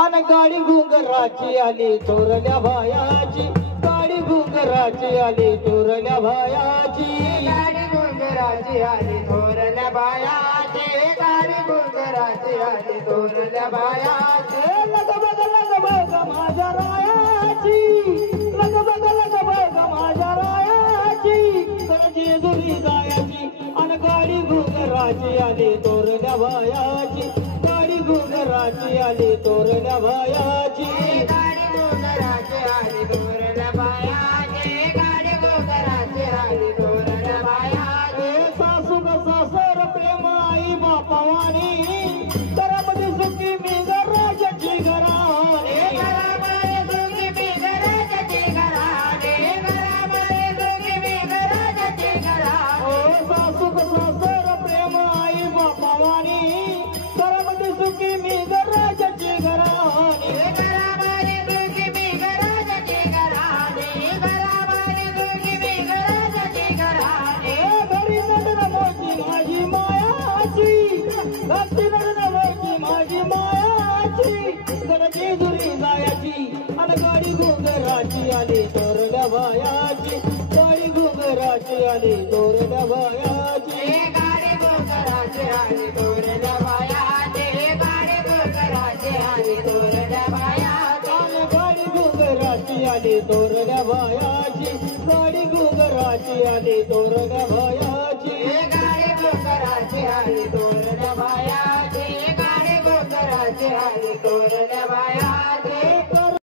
अन गाडी घुंगराची आली थोरल्या बायाची, गाडी घुंगराची आली थोरल्या बायाची, गाडी घुंगराची आली थोरल्या बायाची, गाडी घुंगराची आली थोरल्या बायाची. लग बघ माझ्या रायाची, लग बघ माझ्या रायाची, कडची दुरी जायाची. अन गाडी घुंगराची आली थोरल्या बायाची, गाडी घुंगराची आली थोरल्या बायाची, गाडी घुंगराची आली थोरल्या बायाची, गाडी घुंगराची आली थोरल्या बायाची. सासू ग सासर प्रेम आई बापावानी, घरामध्ये सुखी मी ग राजाची घराणी, घरामध्ये सुखी मी घराची घराणे, घरामध्ये सुखी मी घराची घराणे. सासू ग सासर प्रेम आई बापावानी, घरामध्ये सुखी मी ग राजाची घराणी, घरामध्ये सुखी मी घराची घराणे, घरामध्ये सुखी मी घराची घराणे. घरी नडन मोठी माझी मायाची, घरची नडन मोठी माझी मायाची, कडची दुरी जायाची. अन गाडी घुंगराची आली थोरल्या बायाची, गाडी घुंगराची आली थोरल्या बायाची, गाडी घुंगराची आली थोरल्या बायाची, गाडी घुंगराची आली थोरल्या बायाची. गाडी घुंगराची आली थोरल्या बायाची, गाडी घुंगराची आली थोरल्या बायाची, गाडी घुंगराची आली थोरल्या बायाची, गाडी घुंगराची आली थोरल्या बायाची.